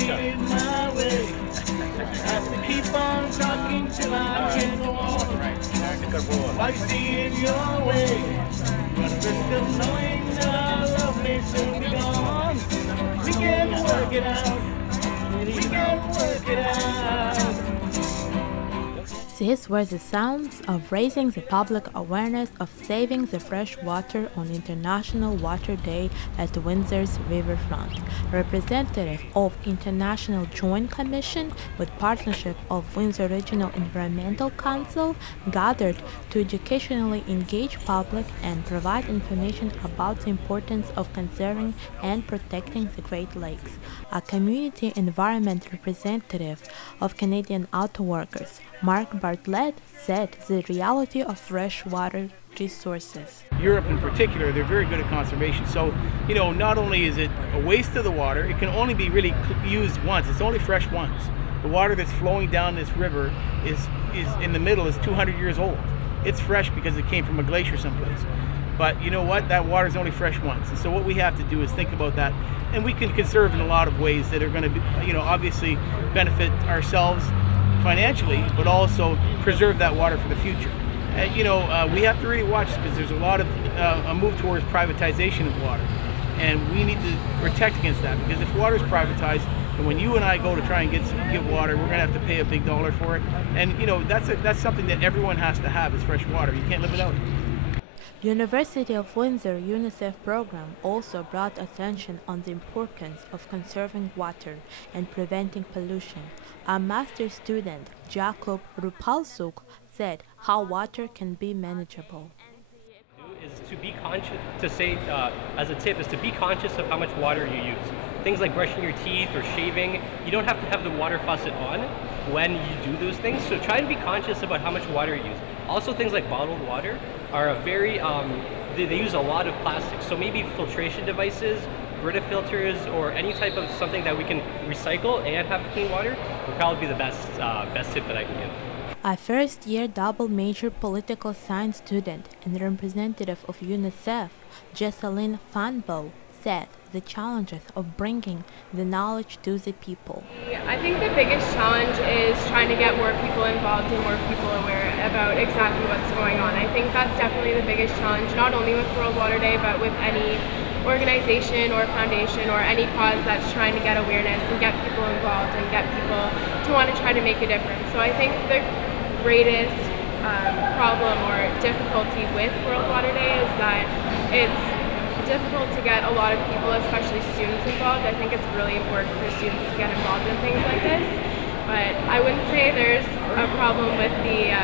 see it my way. Have to keep on talking till I can go on. I see it your way. But risk of knowing that our love may soon be gone. We can work it out. We can work it out. These were the sounds of raising the public awareness of saving the fresh water on International Water Day at Windsor's riverfront. Representative of International Joint Commission with partnership of Windsor Regional Environmental Council gathered to educationally engage public and provide information about the importance of conserving and protecting the Great Lakes. A community environment representative of Canadian Auto Workers, Mark Bartlett, said the reality of freshwater resources. Europe in particular, they're very good at conservation. So, not only is it a waste of the water, it can only be really used once. It's only fresh once. The water that's flowing down this river is in the middle is 200 years old. It's fresh because it came from a glacier someplace. But you know what? That water is only fresh once. And so what we have to do is think about that. And we can conserve in a lot of ways that are going to be, obviously benefit ourselves financially, but also preserve that water for the future. We have to really watch because there's a lot of a move towards privatization of water, and we need to protect against that. Because if water is privatized, and when you and I go to try and get water, we're going to have to pay a big dollar for it. And that's something that everyone has to have is fresh water. You can't live without it. University of Windsor UNICEF program also brought attention on the importance of conserving water and preventing pollution. A master's student, Jacob Rupalsuk, said how water can be manageable. Is to be conscious, as a tip, is to be conscious of how much water you use. Things like brushing your teeth or shaving, you don't have to have the water faucet on when you do those things, so try and be conscious about how much water you use. Also, things like bottled water are a very, they use a lot of plastic, so maybe filtration devices, Brita filters, or any type of something that we can recycle and have clean water would probably be the best tip that I can give. A first-year double-major political science student and representative of UNICEF, Jessalyn Fanbo, said the challenges of bringing the knowledge to the people. I think the biggest challenge is trying to get more people involved and more people aware about exactly what's going on. I think that's definitely the biggest challenge, not only with World Water Day, but with any organization or foundation or any cause that's trying to get awareness and get people involved and get people to want to try to make a difference. So I think the greatest problem or difficulty with World Water Day is that it's difficult to get a lot of people, especially students, involved. I think it's really important for students to get involved in things like this, but I wouldn't say there's a problem with the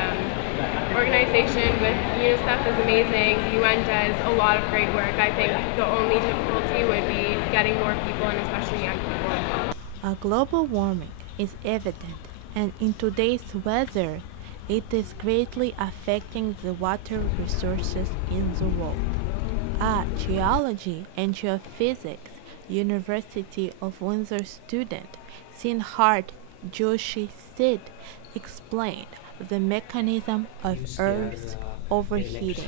organization. With UNICEF is amazing, UN does a lot of great work. I think the only difficulty would be getting more people and especially young people involved. Global warming is evident, and in today's weather, it is greatly affecting the water resources in the world. A geology and geophysics University of Windsor student Sinhart Joshi Sid explained the mechanism of Earth's overheating.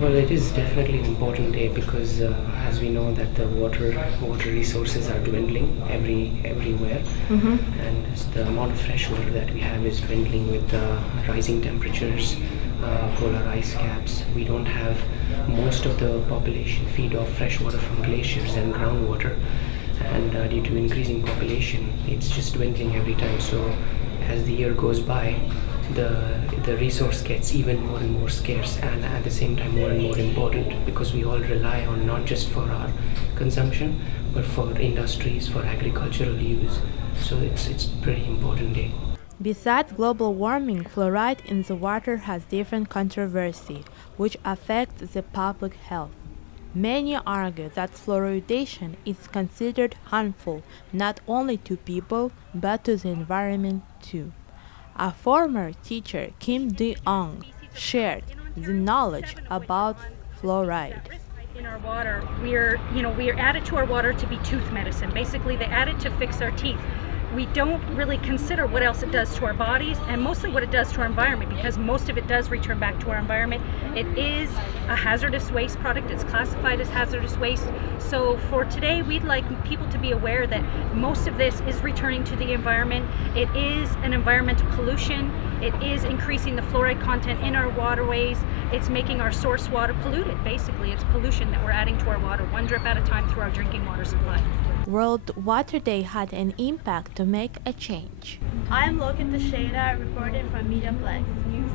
Well, it is definitely an important day because as we know that the water resources are dwindling everywhere, and the amount of fresh water that we have is dwindling with rising temperatures, polar ice caps. We don't have most of the population feed off fresh water from glaciers and groundwater, and due to increasing population, it's just dwindling every time. So as the year goes by, the resource gets even more and more scarce, and at the same time more and more important, because we all rely on not just for our consumption but for industries, for agricultural use. So it's pretty important day. Besides global warming, fluoride in the water has different controversy, which affects the public health. Many argue that fluoridation is considered harmful not only to people but to the environment too. A former teacher, Kim De-ong, shared the knowledge about fluoride. In our water, we are added to our water to be tooth medicine. Basically, they add it to fix our teeth. we don't really consider what else it does to our bodies, and mostly what it does to our environment, because most of it does return back to our environment. It is a hazardous waste product. It's classified as hazardous waste. So for today, we'd like people to be aware that most of this is returning to the environment. It is an environmental pollution. It is increasing the fluoride content in our waterways. It's making our source water polluted. Basically, it's pollution that we're adding to our water, one drip at a time through our drinking water supply. World Water Day had an impact to make a change. I'm Loki Teixeira, reporting from Media Plex News.